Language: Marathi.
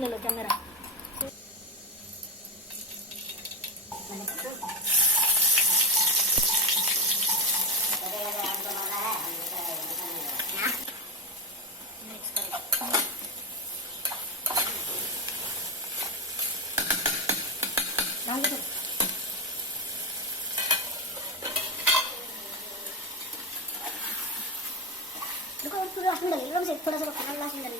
ले लो कैमरा थोड़ा सा खाना लास्ट में